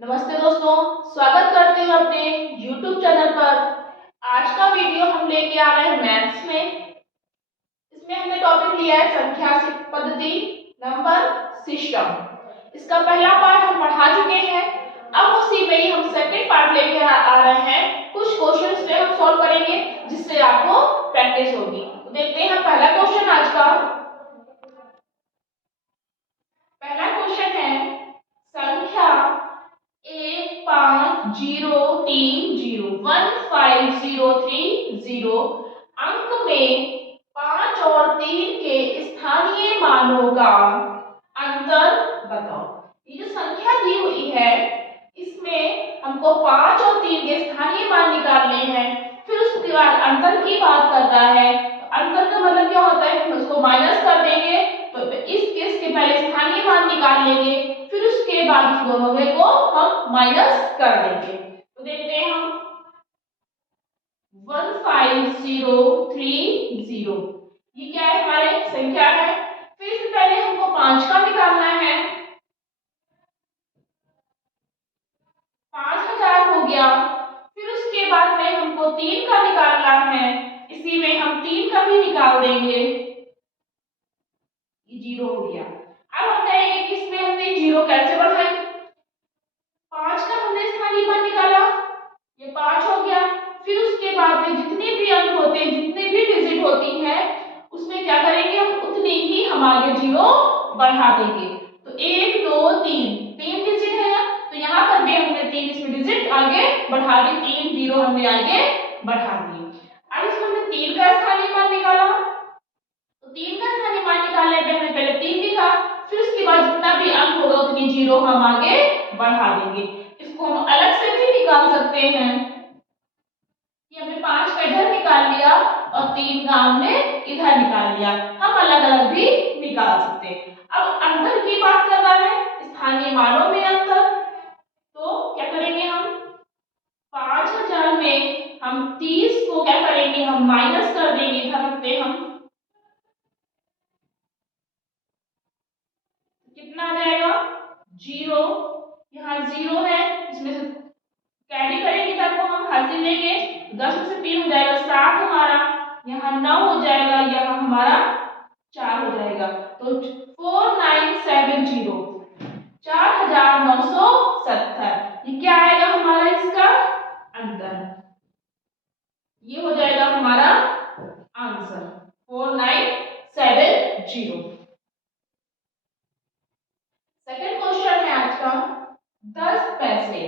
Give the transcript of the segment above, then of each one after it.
नमस्ते दोस्तों, स्वागत करते हैं अपने YouTube चैनल पर। आज का वीडियो हम लेके आ रहे हैं मैथ्स में। इसमें हमने टॉपिक लिया है संख्या पद्धति नंबर सिस्टम। इसका पहला पार्ट हम पढ़ा चुके हैं। अब उसी में ही हम सेकंड पार्ट लेके आ रहे हैं। कुछ क्वेश्चंस पे हम सॉल्व करेंगे जिससे आपको प्रैक्टिस होगी। तो देखते हैं पहला क्वेश्चन आज का। पहला क्वेश्चन है संख्या 15030150 अंक में 5 और 3 के स्थानीय मानों का अंतर बताओ। ये जो संख्या दी हुई है इसमें हमको 5 और 3 के स्थानीय मान निकालने हैं। फिर उसके बाद अंतर की बात कर रहा है। तो अंतर का मतलब क्या होता है, हम उसको माइनस कर देंगे। तो इस केस के पहले स्थानीय मान निकाल लेंगे, फिर उसके बाद इस दोनों में को हम माइनस कर देंगे। तो देखते हैं हम 15030 ये क्या है, हमारे संख्या है। फिर इससे पहले हमको 5 का निकालना है। 5000 हो गया। फिर उसके बाद में हमको 3 का निकालना है। इसी में हम 3 का भी निकाल देंगे। ये 0 हो गया। अब हम कहेंगे कि इसमें हमने 0 कैसे बढ़ाएं। 5 का हमने स्थानीय मान निकाला, ये 5 हो गया। फिर उसके बाद में जितने भी अंक होते हैं, जितने भी डिजिट होती हैं, उसमें क्या करेंगे, हम उतने ही हम आगे 0 बढ़ा देंगे। तो 1 2 3 3 डिजिट है तो यहाँ पर भी हमने 3 इसमें डिजिट आगे बढ़ा दी। 3 0 हमने आगे बढ़ा दिए। अब इसमें हमने 3 का स्थानीय मान निकाला। तो 3 का स्थानीय मान निकालने पे हमने पहले 3 लिखा, फिर उसके बाद जितना भी अंक होगा उतनी 0 हम आगे बढ़ा देंगे। इसको हम अलग से भी निकाल सकते हैं कि हमने 5 का इधर निकाल लिया और 3 का हमने इधर निकाल लिया। हम अलग अलग भी निकाल सकते हैं। अब अंतर की बात कर रहा है, स्थानीय मानों में अंतर। तो क्या करेंगे, हम 5000 में हम 30 को क्या करेंगे, हम माइनस कर देंगे। इधर रखते हम, कितना आ जाएगा 0। यहाँ 0 है, इसमें से कैरी करेंगे तब को हम हासिल लेंगे। 10 में से 3 हो जाएगा 7 हमारा, यहाँ 9 हो जाएगा, यहाँ हमारा 4 हो जाएगा। तो 4970 4970 ये क्या आएगा हमारा, इसका अंतर। ये हो जाएगा हमारा आंसर 4970। सेकंड क्वेश्चन है आज का 10 पैसे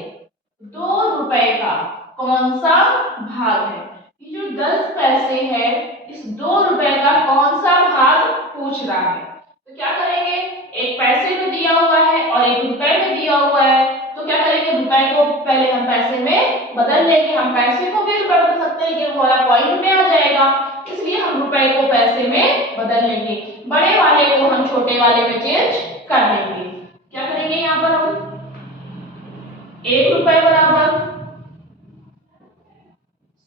2 रुपए का कौन सा भाग है। ये जो 10 पैसे है इस 2 रुपए का कौन सा भाग पूछ रहा है। तो क्या करेंगे, एक पैसे में दिया हुआ है और एक रुपए में दिया हुआ है। तो क्या करेंगे, रुपए को पहले हम पैसे में बदल लेंगे। हम पैसे को भी रुपए बदल सकते हैं, ये वाला पॉइंट में आ जाएगा, इसलिए हम रुपए को पैसे में बदल लेंगे। बड़े वाले को हम छोटे वाले में चेंज कर लेंगे। क्या करेंगे, यहाँ पर हम 1 रुपए बराबर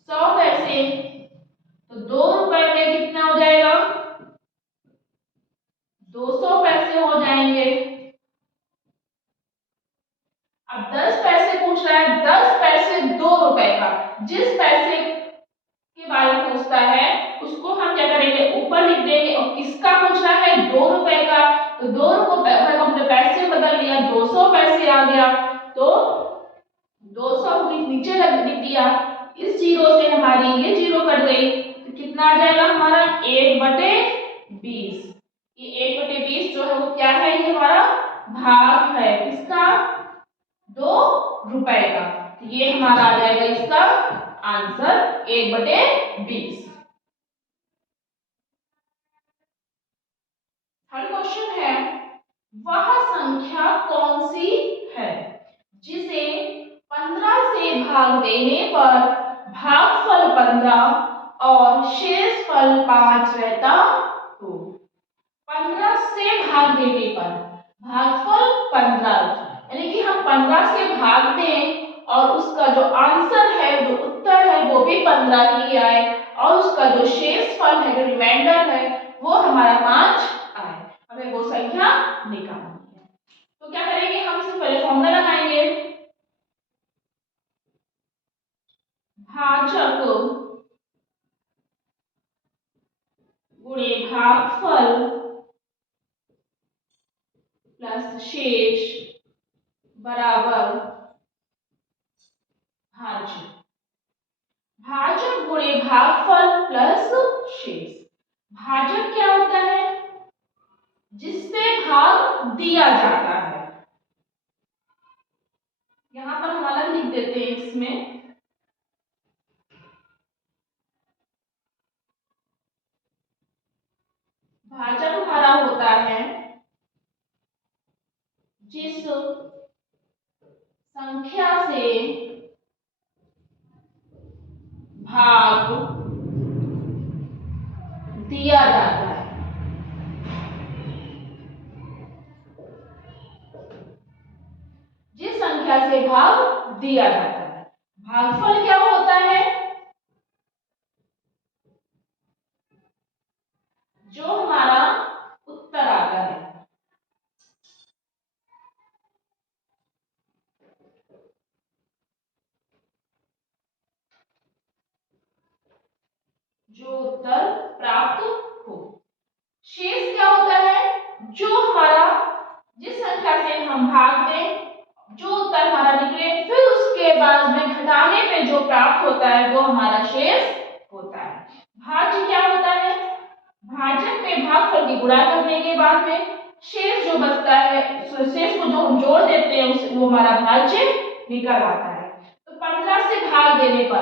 100 पैसे, तो 2 रुपए में कितना हो जाएगा, 200 पैसे हो जाएंगे। अब 10 पैसे पूछ रहा है, 10 पैसे 2 रुपए का। जिस पैसे के बारे में पूछता है उसको हम क्या करेंगे, ऊपर लिख देंगे। और किसका पूछ रहा है, 2 रुपए का। तो 2 रुपए को हमने पैसे बदल लिया, 200 पैसे आ गया। तो 200 नीचे लिख दिया। इस 0 से हमारी ये 0 कट गई। तो कितना आ जाएगा हमारा 1/20। ये 1/20 जो है वो क्या है, ये हमारा भाग है किसका, 2 रुपए का। तो ये हमारा आ जाएगा इसका आंसर 1/20। थर्ड क्वेश्चन है वह संख्या कौन सी है जिसे 15 से भाग देने पर भागफल 15 और शेष फल 5 रहता हो। 15 से भाग देने पर भागफल 15, यानी कि हम 15 से भाग दें और उसका जो आंसर है, जो उत्तर है वो भी 15 ही आए, और उसका जो शेष फल है, जो रिमाइंडर है वो हमारा 5 आए। हमें वो संख्या निकालनी है। तो क्या करेंगे, हम इससे पहले फॉर्मूला लगाएंगे। भाजक गुणे भागफल प्लस शेष बराबर भाज्य। भाजक गुणे भागफल प्लस शेष। भाजक क्या होता है? जिससे भाग दिया जाता है। यहां पर हम अलग लिख देते हैं इसमें। भाजक हमारा होता है जिस संख्या से भाग दिया जाता है। जिस संख्या से भाग दिया जाता है। भागफल क्या होता है? जो हमारा उत्तर आता है। जो उत्तर प्राप्त हो। शेष क्या होता है? जो हमारा जिस संख्या से हम भाग दें, जो उत्तर हमारा निकले, फिर उसके बाद में घटाने पे जो प्राप्त होता है वो हमारा शेष होता है। भाज्य क्या होता है? भाजक में भागफल की गुणा करने के बाद में शेष जो बचता है, शेष को जो हम जोड़ देते हैं वो हमारा भाज्य निकल आता है। तो 15 से भाग देने पर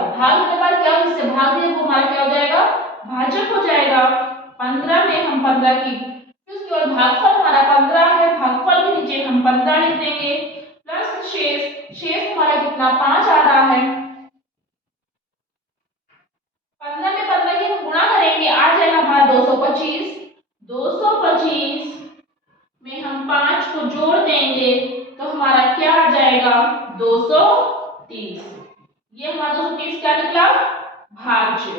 क्या, जिससे भाग दिए वो हमारा क्या हो जाएगा? भाजक हो जाएगा। 15 में हम 15 की, फिर उसके बाद भागफल हमारा 15 है, भागफल के नीचे हम 15 लिख देंगे प्लस शेष हमारा कितना? 5 आ रहा है। 15 में 15 की हम गुणा करेंगे, आ जाएगा हमारा 225। 225 में हम 5 को जोड़ देंगे तो हमारा क्या आ जाएगा? 230। ये हमारा 230 क्या निकला? भाज्य।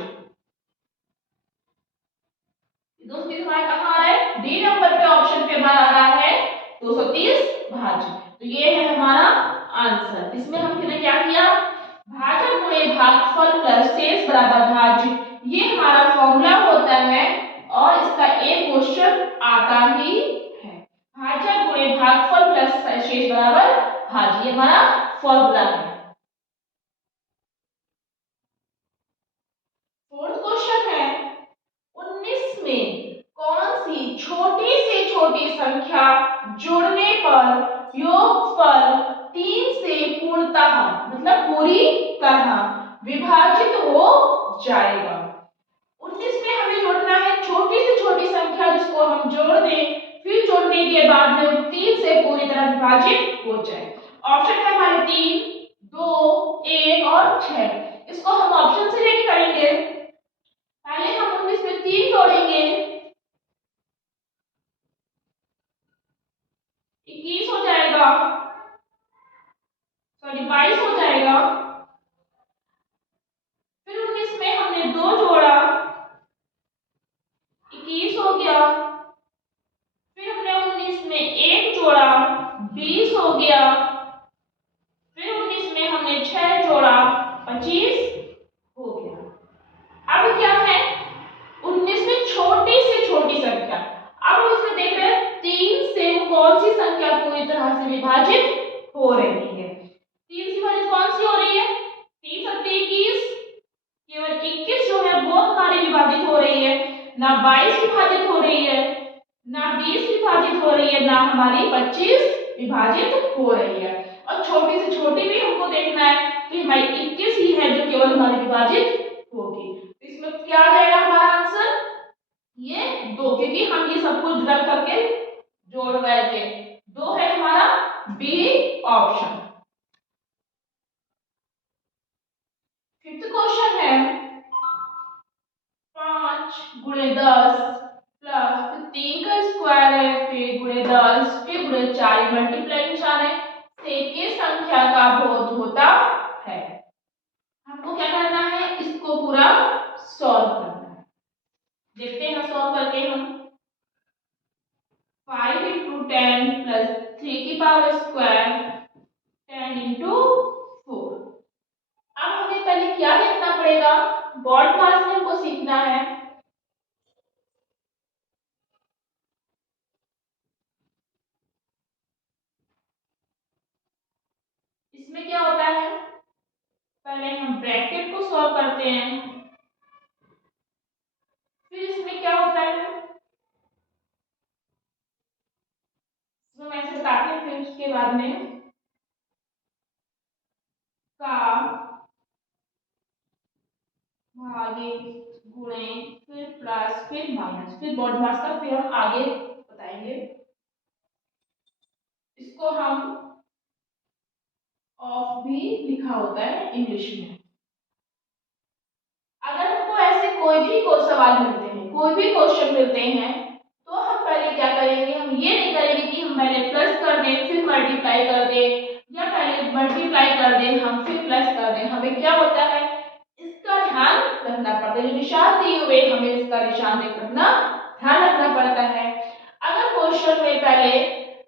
230 हमारा कहाँ आ रहा है? डी नंबर पे, ऑप्शन पे हमारा आ रहा है 230 भाज्य। तो ये है हमारा आंसर। इसमें हमने क्या किया? भाजक गुणे भागफल प्लस शेष बराबर भाज्य। ये हमारा फॉर्मूला होता है और इसका एक क्वेश्चन आता ही है। भाजक गुणे भागफल प्लस शेष बराबर भाज्य, ये हमारा फॉर्मूला है। फोर्थ क्वेश्चन है, 19 में कौन सी छोटी से छोटी संख्या जोड़ने पर योगफल 3 से पूर्णतः, मतलब पूरी तरह विभाजित हो जाएगा? 19 में हमें जोड़ना है छोटी से छोटी संख्या जिसको हम जोड़ दें, फिर जोड़ने के बाद में 3 से पूरी तरह विभाजित हो जाए। ऑप्शन है हमारे 3, 2, 1 और 6। इसको हम ऑप्शन से लेके करेंगे। पहले हम 19 में 3 जोड़ेंगे, 21 हो जाएगा, सॉरी 22 हो जाएगा। फिर 19 में हमने 2 जोड़ा, 21 हो गया। फिर हमने 19 में 1 जोड़ा, 20 हो गया। फिर 19 में हमने 6 जोड़ा, 25 हो गया। अब क्या है? 19 में छोटी से छोटी संख्या। अब उसमें देख रहे हैं 3 से कौन सी संख्या पूरी तरह से विभाजित हो रही है। 3 से विभाजित कौन सी हो रही है? 3 सत्ते 21, केवल 21 जो है वो हमारी विभाजित हो रही है। ना 22 विभाजित हो रही है, ना 20 विभाजित हो रही है, ना हमारी 25 विभाजित हो रही है। और छोटी से छोटी भी हमको देखना है तो हमारी 21 ही है जो केवल हमारी विभाजित होगी। इसमें क्या आ जाएगा हमारा आंसर? ये 2, क्योंकि हम ये सब कुछ रख करके जोड़ रहे थे। 2 है हमारा बी ऑप्शन। फिफ्थ क्वेश्चन है, 5 गुणे 10 प्लस 3 का स्क्वायर है, फिर गुणे 10, फिर गुणे 4 मल्टीप्लाई निशान है, से किस संख्या का बोध होता है? हमको क्या करना है? इसको पूरा सॉल्व करना है। देखते हैं सॉल्व करके हम। 5 into 10 plus 3 की पावर स्क्वायर 10 into 4। अब हमें पहले क्या देखना बॉड मास में हमको सीखना है। इसमें क्या होता है, पहले हम ब्रैकेट को सॉल्व करते हैं, फिर इसमें क्या होता है, इसमें ऐसे बताते हैं, फिर उसके बाद में का भागे गुणे फिर प्लस फिर माइनस फिर बॉड मास का फिर हम आगे बताएंगे। इसको हम ऑफ भी लिखा होता है इंग्लिश में। अगर हमको ऐसे कोई भी सवाल मिलते हैं, कोई भी क्वेश्चन मिलते हैं, तो हम पहले क्या करेंगे, हम ये नहीं करेंगे कि हम पहले प्लस कर दें फिर मल्टीप्लाई कर दें, या पहले मल्टीप्लाई कर दें हम फिर प्लस कर दें। हमें क्या होता है, इसका ध्यान रखना पड़ता है, जो निशान दिए हुए हमें इसका निशान देख रखना ध्यान रखना पड़ता है। अगर क्वेश्चन में पहले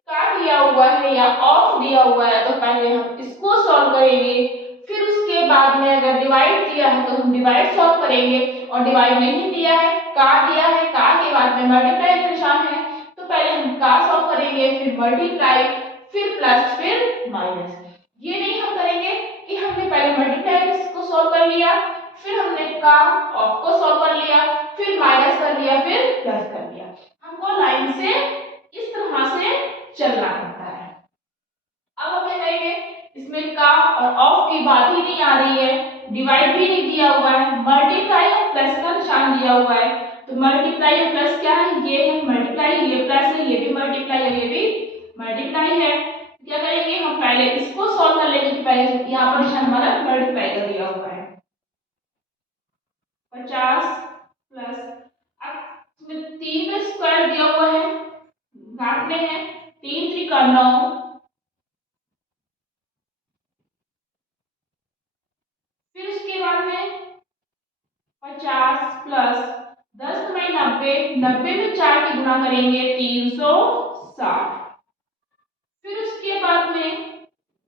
का दिया हुआ है या ऑफ दिया हुआ है तो पहले हम इसको सॉल्व करेंगे, फिर उसके बाद में अगर डिवाइड दिया है तो हम डिवाइड सॉल्व करेंगे, और डिवाइड नहीं दिया है, का दिया है, का के बाद में मल्टीप्लाई का निशान है, तो पहले हम का सॉल्व करेंगे, फिर मल्टीप्लाई, फिर प्लस, फिर माइनस। ये नहीं हम करेंगे कि हमने पहले मल्टीप्लाई को सॉल्व कर लिया, फिर हमने का ऑफ को सॉल्व कर लिया, फिर माइनस कर लिया, फिर प्लस कर लिया। हमको लाइन से इस तरह से चलना पड़ता है। अब हम क्या करेंगे, इसमें का और ऑफ की बात ही नहीं आ रही है, डिवाइड भी नहीं दिया हुआ है, मल्टीप्लाई और प्लस का निशान दिया हुआ है, तो मल्टीप्लाई और प्लस क्या है, ये है मल्टीप्लाई, ये प्लस है, ये भी मल्टीप्लाई है, ये भी मल्टीप्लाई है। क्या करेंगे, हम पहले इसको सॉल्व कर लेंगे, कि पहले यहाँ पर निशान हमारा मल्टीप्लाई का दिया हुआ है 50 प्लस, अब इसमें 3 का स्क्वायर दिया हुआ है, काटने हैं, 3 3 9, फिर उसके बाद में 50 प्लस 10 में 90, 90 में 4 की गुणा करेंगे 360, फिर उसके बाद में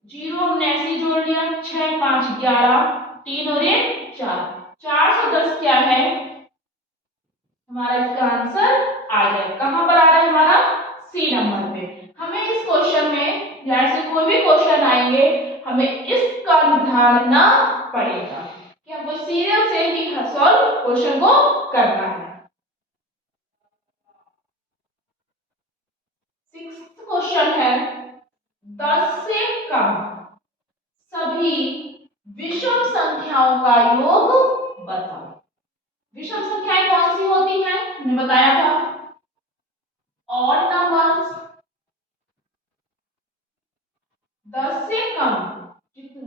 जीरो हमने ऐसे जोड़ लिया, 6 5 11, 3 और 1 4, 410 क्या है हमारा, इसका आंसर आ जाए, कहां पर आ रहा है हमारा, सी नंबर पे। हमें इस क्वेश्चन में जैसे कोई भी क्वेश्चन आएंगे, हमें इसका ध्यान रखना पड़ेगा कि हमको सीरियल से ही सॉल्व क्वेश्चन को करना है। 6th क्वेश्चन है, 10 से कम सभी विषम संख्याओं का योग बताओ। विषम संख्याएं कौन सी होती हैं, हमने बताया था ऑड नंबर्स। 10 से कम,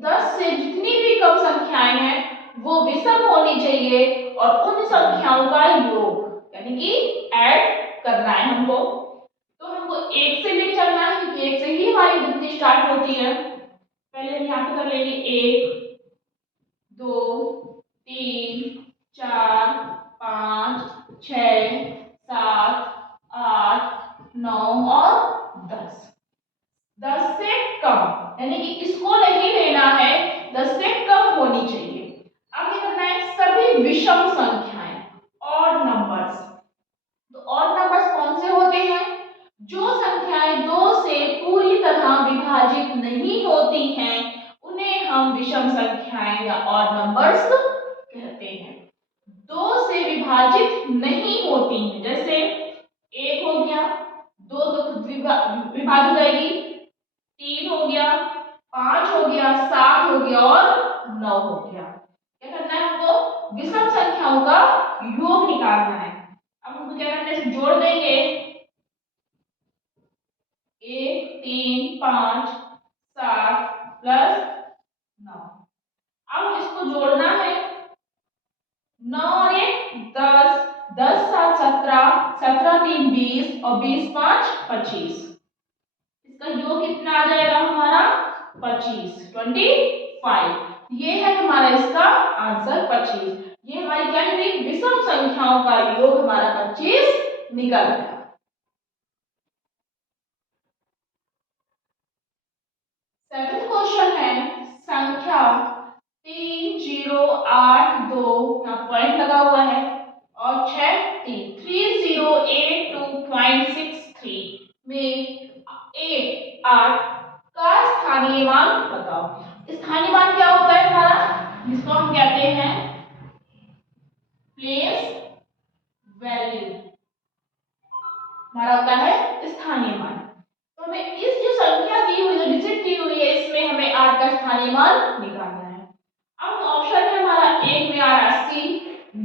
10 से जितनी भी कम संख्याएं हैं वो विषम होनी चाहिए, और उन संख्याओं का योग यानी कि ऐड करना है हमको। तो हमको 1 से भी चलना है, क्योंकि 1 से ही हमारी गिनती स्टार्ट होती है। पहले हम यहाँ पे कर लेंगे 1 2 3 4 5 6 7 8 9 और 10। 10 से कम यानी कि इसको नहीं लेना है, 10 से कम होनी चाहिए। अब ये करना है सभी विषम संख्याएं, ऑड नंबर्स। तो ऑड नंबर्स कौन से होते हैं, जो संख्याएं 2 से पूरी तरह विभाजित नहीं होती हैं, उन्हें हम विषम संख्याएं या ऑड नंबर्स कहते हैं। 2 से विभाजित नहीं होती हैं, जैसे 1 हो गया, 2 विभाजित हो जाएगी, 3 हो गया, 5 हो गया, 7 हो गया और 9 हो गया। क्या करना है हमको, विषम संख्याओं का योग निकालना है। अब हमको क्या करना है, जोड़ देंगे 1 3 5 7 प्लस 9। अब इसको जोड़ना है, 9 और 1 10, 10 7 17, 17 3 20 और 20 5 25। इसका योग कितना आ जाएगा हमारा 25, 25। ये है हमारा इसका आंसर 25। ये हमारी क्या निकली, विषम संख्याओं का योग हमारा 25 निकल गया। 7th क्वेश्चन है, संख्या 3 0 8 2 यहाँ पॉइंट लगा हुआ है और 6 3 3082.63 में 8 का स्थानीय मान बताओ। स्थानीय मान क्या होता है हमारा, जिसको हम कहते हैं प्लेस वैल्यू, हमारा होता है स्थानीय मान। तो हमें इस जो संख्या दी हुई, जो डिजिट दी हुई है, इसमें हमें 8 का स्थानीय मान निकालना है। अब ऑप्शन है हमारा, एक में आ रहा है 80,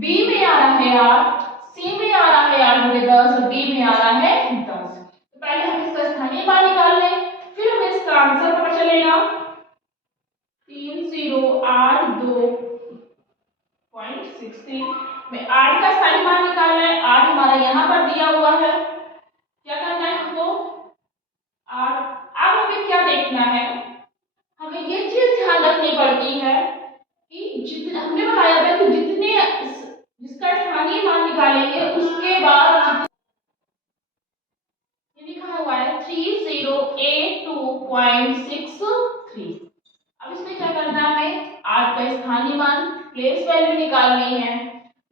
बी में आ रहा है 8, सी में आ रहा है 8 बटे 10 और डी में आ रहा है 10। तो पहले हम इसका स्थानीय मान निकाल लें, फिर हमें इसका आंसर पता चलेगा। 3082.63 में 8 का स्थानीय मान निकालना है। 8 हमारा यहाँ पर दिया हुआ है, क्या करना है हमको 8। अब हमें क्या देखना है, हमें ये चीज ध्यान रखनी पड़ती है कि जितने हमने बताया था कि जितने जिसका स्थानीय मान निकालेंगे उसके बाद ये लिखा हुआ है 3082.63। अब इसमें क्या करना है, हमें 8 का स्थानीय मान प्लेस वैल्यू निकालनी है।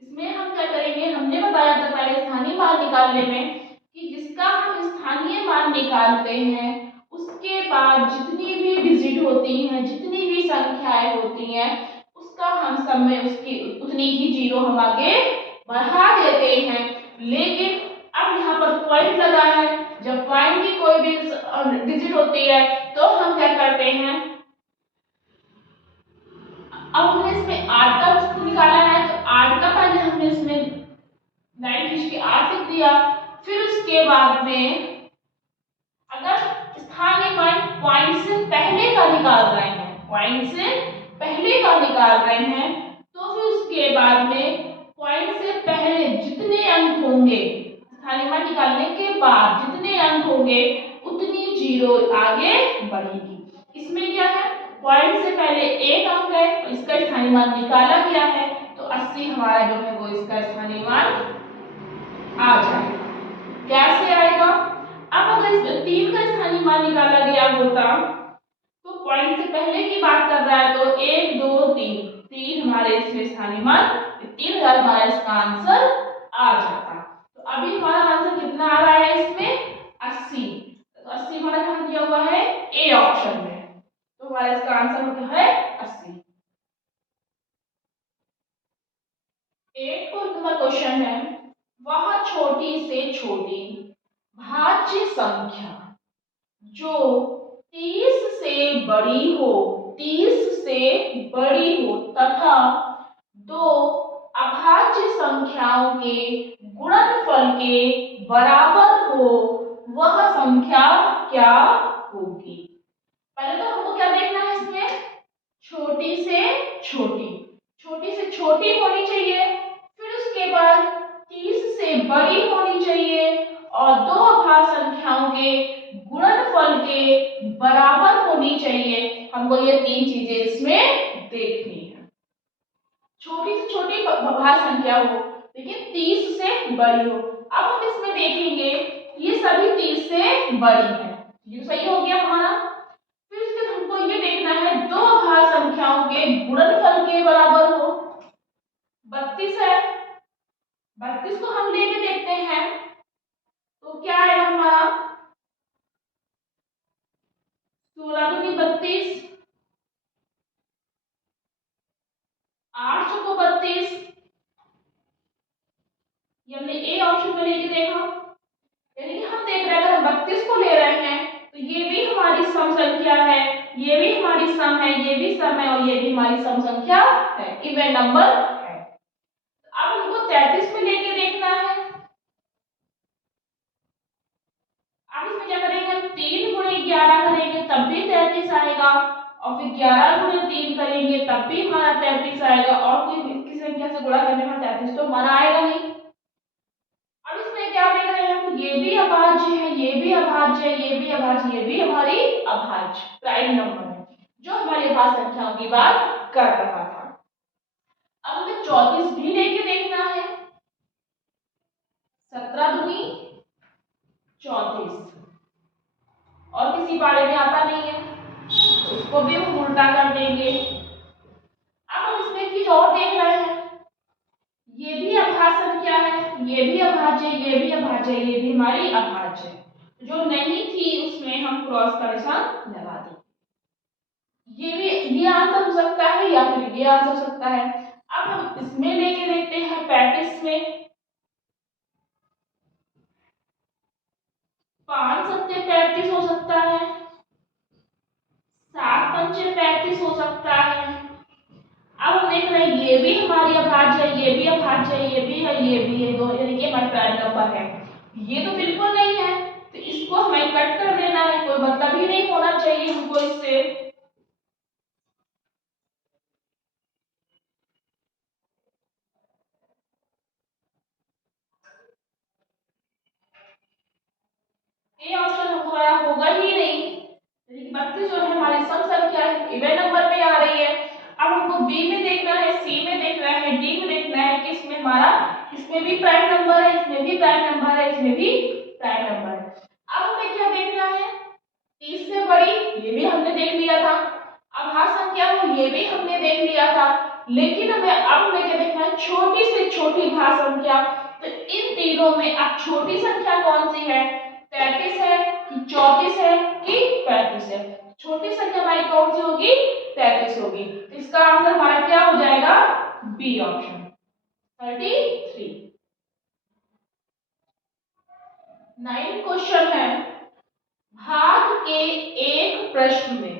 इसमें हम क्या करेंगे, हमने बताया था पहले स्थानीय मान निकालने में कि जिसका हम स्थानीय मान निकालते हैं उसके बाद जितनी भी डिजिट होती हैं, जितनी भी संख्याएं होती हैं, उसका हम सब में उसकी उतनी ही जीरो हम आगे बढ़ा देते हैं। लेकिन अब यहाँ पर पॉइंट लगा है, जब पॉइंट की कोई भी डिजिट होती है तो हम क्या करते हैं, अब हमने इसमें 8 का निकाला है तो 8 का पहले हमने इसमें लाइन खींच के 8 लिख दिया। फिर उसके बाद में अगर स्थानीय मान पॉइंट से पहले का निकाल रहे हैं, पॉइंट से पहले का निकाल रहे हैं, तो फिर उसके बाद में पॉइंट से पहले जितने अंक होंगे, स्थानीय मान निकालने के बाद जितने अंक होंगे उतनी जीरो आगे बढ़ेगी। इसमें क्या है, पॉइंट से पहले एक अंक है, इसका स्थानीय मान निकाला गया है, तो 80 हमारा जो है वो इसका स्थानीय मान आ जाएगा। कैसे आएगा, अब अगर इस 3 का स्थानीय मान निकाला गया होता तो पॉइंट से पहले की बात कर रहा है तो 1 2 3 3 हमारे इसमें स्थानीय मान 3000 हमारा इसका आंसर आ जाता। तो अभी हमारा आंसर कितना आ रहा है इसमें 80। तो 80 हमारा कहां दिया हुआ है, ए ऑप्शन में, तो हमारा इसका आंसर होता है 80। 8 नंबर क्वेश्चन है, वह छोटी से छोटी भाज्य संख्या जो 30 से बड़ी हो, 30 से बड़ी हो तथा दो अभाज्य संख्याओं के गुणनफल के बराबर हो, वह संख्या क्या होगी। पहले तो हमको क्या देखना है, इसमें छोटी से छोटी, छोटी से छोटी होनी चाहिए, फिर उसके बाद 30 से बड़ी होनी चाहिए और दो अभाज्य संख्याओं के गुणनफल के बराबर होनी चाहिए। हमको ये 3 चीजें इसमें देखनी है। छोटी से छोटी अभाज्य संख्या हो लेकिन 30 से बड़ी हो। अब हम इसमें देखेंगे ये सभी 30 से बड़ी है, ये सही हो गया हमारा। फिर उसके हमको ये देखना है दो अभाज्य संख्याओं के गुणनफल के बराबर हो। 32 है, 32 को हम लेके देखते हैं तो क्या आएगा हमारा, 16 दूनी 32, 8 चौको 32, ये हमने ए ऑप्शन में लेके देखा। यानी कि हम देख रहे हैं अगर हम 32 को ले रहे हैं तो ये भी हमारी सम संख्या है, ये भी हमारी सम है, ये भी सम है और ये भी हमारी सम संख्या है, इवन नंबर है। अब हमको 33 पे लेके देखना है। अब इसमें क्या करेंगे, हम 3 गुणे 11 करेंगे तब भी 33 आएगा और फिर 11 गुणे 3 करेंगे तब भी हमारा 33 आएगा और कोई किसी संख्या से गुणा करने में 33 तो हमारा आएगा नहीं। अब इसमें क्या देख रहे हैं हम, ये भी अभाज्य है, ये भी अभाज्य है, ये भी अभाज्य, ये भी हमारी अभाज्य प्राइम नंबर है जो हमारी अभाज्य संख्याओं की बात कर रहा था। अब हमें 34 भी लेके देखना है। 17 दूनी 34 और किसी बारे में आता नहीं है तो इसको भी हम उल्टा कर देंगे। चीज और देख रहे हैं, ये भी अभाज्य संख्या है, ये भी अभाज्य, ये भी अभाज्य, ये भी हमारी अभाज्य है। जो नहीं थी उसमें हम क्रॉस का निशान लगा दें। ये आंसर हो सकता है या फिर ये आंसर हो सकता है। अब हम इसमें लेके देखते हैं 35 में। 5 सत्ते 35 हो सकता है, 7 पंचे 35 हो सकता है। अब हम देख रहे हैं ये भी हमारी अभाज्य है, ये भी अभाज्य है, ये भी है, ये भी है, दो यानी कि हमारा प्राइम नंबर है। ये तो बिल्कुल नहीं है, तो इसको हमें कट कर देना है, कोई मतलब ही नहीं होना चाहिए हमको इससे। ये ऑप्शन हमारा होगा ही नहीं, यानी कि 32 जो है हमारी सम संख्या है, इवन नंबर में आ रही है। अब हमको बी में देखना है, सी में देखना है, डी में देखना है कि इसमें हमारा, इसमें भी प्राइम नंबर है, इसमें भी प्राइम नंबर है, इसमें भी प्राइम नंबर है। अब हमें क्या देखना है, 30 से बड़ी ये भी हमने देख लिया था, अभाज्य संख्या हो ये भी हमने देख लिया था, लेकिन हमें क्या देखना है, छोटी से छोटी भाज्य संख्या। तो इन तीनों में अब छोटी संख्या कौन सी है, 33 है कि 34 है कि 35 है। छोटी संख्या हमारी कौन सी होगी, 33 होगी। तो इसका आंसर हमारा क्या हो जाएगा, बी ऑप्शन 33। 9 क्वेश्चन है, भाग के एक प्रश्न में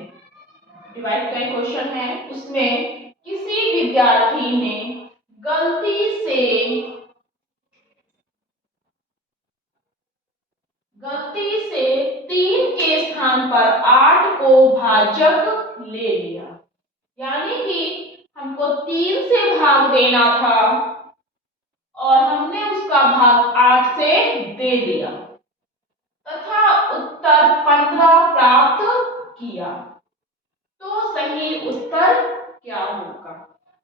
डिवाइड का क्वेश्चन है, उसमें किसी विद्यार्थी ने गलती से 3 के स्थान पर 8 को भाजक ले लिया। यानी कि हमको 3 से भाग देना था और हमने उसका भाग 8 से दे दिया तथा उत्तर 15 प्राप्त किया। तो सही उत्तर क्या होगा।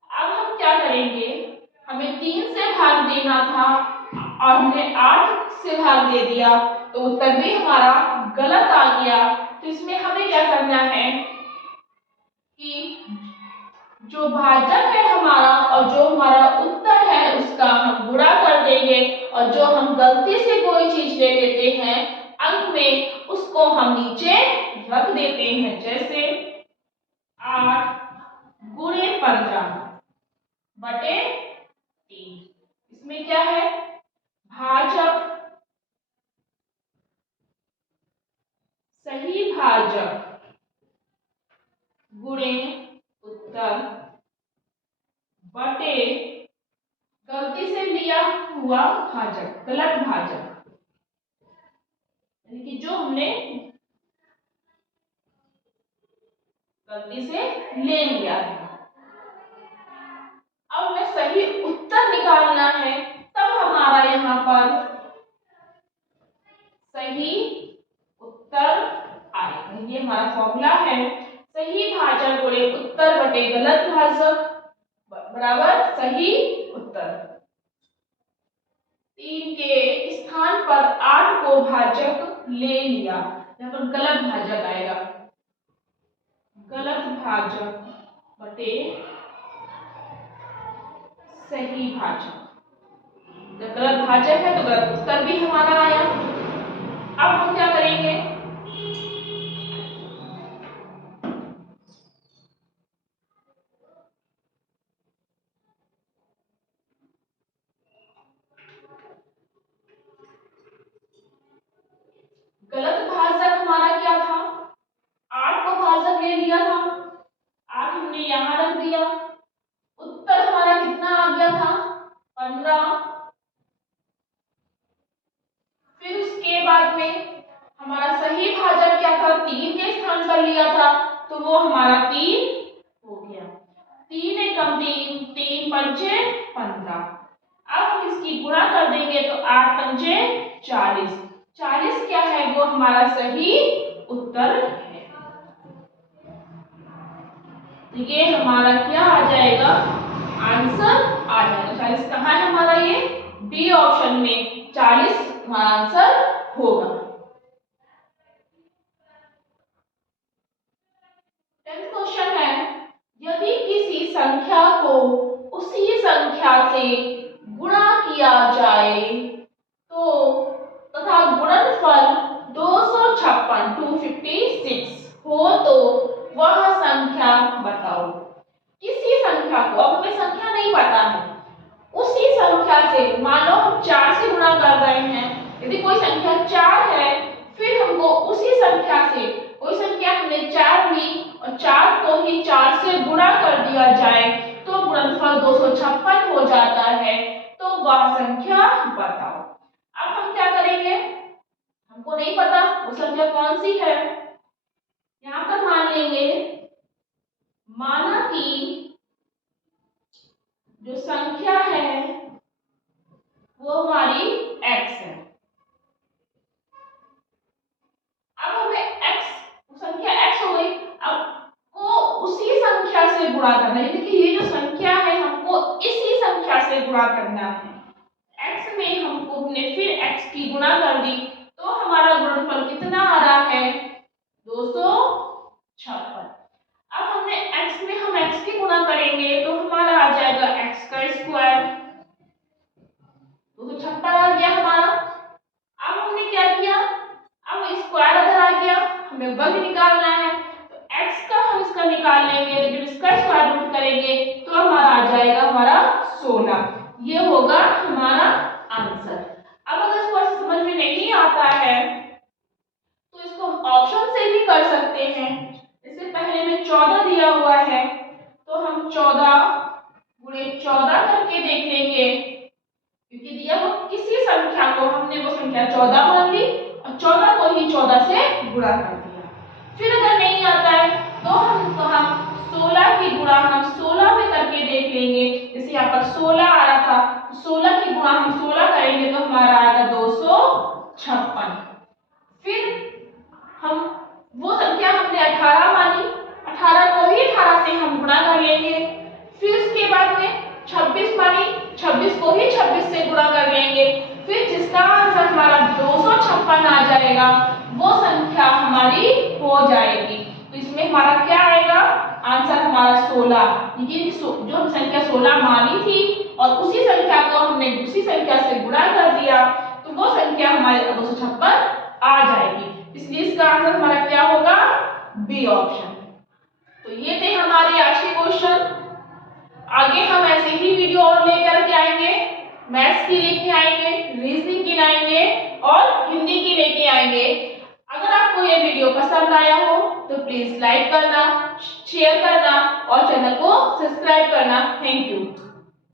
अब हम क्या करेंगे, हमें 3 से भाग देना था और हमने 8 से भाग दे दिया, तो उत्तर भी हमारा गलत आ गया। तो इसमें हमें क्या करना है कि जो भाजक है हमारा और जो हमारा उत्तर है उसका हम गुणा कर देंगे, और जो हम गलती से कोई चीज ले लेते हैं अंक में उसको हम नीचे रख देते हैं। जैसे 8 गुणे 15 बटे 3। इसमें क्या है, भाजक, सही भाजक गुणे उत्तर बटे गलती से लिया हुआ भाजक, गलत भाजक, यानी कि जो हमने गलती से ले लिया है। अब हमें सही उत्तर निकालना है, तब हमारा यहाँ पर सही उत्तर आएगा। ये हमारा फॉर्मूला है, सही भाजक गुणे उत्तर बटे गलत भाजक बराबर सही उत्तर। 3 के स्थान पर 8 को भाजक ले लिया, यहाँ पर गलत भाजक आएगा, गलत भाजक बटे सही भाजक। जब गलत भाजक है तो गलत उत्तर भी हमारा आया। अब हम क्या करेंगे, गलत भाजक हमारा क्या था, 8 को भाजक ले लिया था, 8 हमने यहां रख दिया, उत्तर हमारा कितना आ गया था, 15। फिर उसके बाद में हमारा सही भाजक क्या था, 3 के स्थान पर लिया था, तो वो हमारा 3 हो गया। 3 एकम 3, 3 पंचे 15। अब हम इसकी गुणा कर देंगे तो 8 पंचे 40, 40 क्या है, वो हमारा सही उत्तर है। तो ये हमारा क्या आ जाएगा, आंसर आ जाएगा। 40 कहाँ है हमारा, ये बी ऑप्शन में 40 हमारा आंसर होगा। 10th क्वेश्चन है, यदि किसी संख्या को से गुणा किया जाए तो तथा गुणनफल 256 हो तो वह संख्या बताओ। किसी संख्या को, अब हमें संख्या नहीं पता है, उसी संख्या से, मान लो हम 4 से गुणा कर रहे हैं, यदि कोई संख्या 4 है, फिर हमको उसी संख्या से, कोई संख्या हमने 4 ली और 4 को ही 4 से गुणा कर दिया जाए तो गुणनफल 256 हो जाता है, तो वह संख्या बताओ। अब हम क्या करेंगे, हमको नहीं पता वो संख्या कौन सी है, यहां पर मान लेंगे, माना कि जो संख्या है वो हमारी x है। अब हमें x, संख्या x हो गई, अब को उसी संख्या से गुणा करना है। देखिए ये जो संख्या है हमको इसी संख्या से गुणा करना है। x में हमको ने फिर x की गुणा कर दी तो हमारा गुणनफल कितना आ रहा है, 256। अब हमने x में हम x की गुणा करेंगे तो हमारा आ जाएगा x का स्क्वायर, 256 आ गया हमारा। अब हमने क्या किया, अब स्क्वायर उधर आ गया, हमें वर्ग निकालना है तो x का हम इसका निकाल लेंगे, जब इसका स्क्वायर रूट करेंगे तो हमारा आ जाएगा हमारा 16। ये होगा हमारा आंसर। अब अगर इसको समझ में नहीं आता है तो इसको हम ऑप्शन से भी कर सकते हैं। इससे पहले में 14 दिया हुआ है तो हम 14 गुणे 14 करके देख लेंगे, क्योंकि दिया वो किसी संख्या को हमने वो संख्या 14 मान ली और 14 को ही 14 से गुणा कर दिया। फिर अगर नहीं आता है तो हम 16 की गुणा हम 16 में करके देख लेंगे। जैसे यहाँ पर 16 आ रहा था तो 16 की गुणा हम 16 करेंगे तो हमारा आएगा 256। फिर हम वो संख्या हमने 18 मानी, 18 को ही 18 से हम गुणा कर लेंगे। फिर उसके बाद में 26 मानी, 26 को ही 26 से गुणा कर लेंगे। फिर जिसका आंसर हमारा 256 आ जाएगा वो संख्या हमारी हो जाएगी। तो इसमें हमारा क्या आएगा, आंसर हमारा 16। ये जो हम संख्या 16 मानी थी और उसी संख्या को हमने दूसरी संख्या से गुणा कर दिया तो वो संख्या हमारे 256 आ जाएगी। इसलिए इसका आंसर हमारा क्या होगा, बी ऑप्शन। तो ये थे हमारे आज के क्वेश्चन। आगे हम ऐसे ही वीडियो और लेकर के आएंगे, मैथ्स की लेके आएंगे, रीजनिंग की लाएंगे और हिंदी की लेके आएंगे। अगर आपको ये वीडियो पसंद आया हो तो प्लीज लाइक करना, शेयर करना और चैनल को सब्सक्राइब करना। Thank you.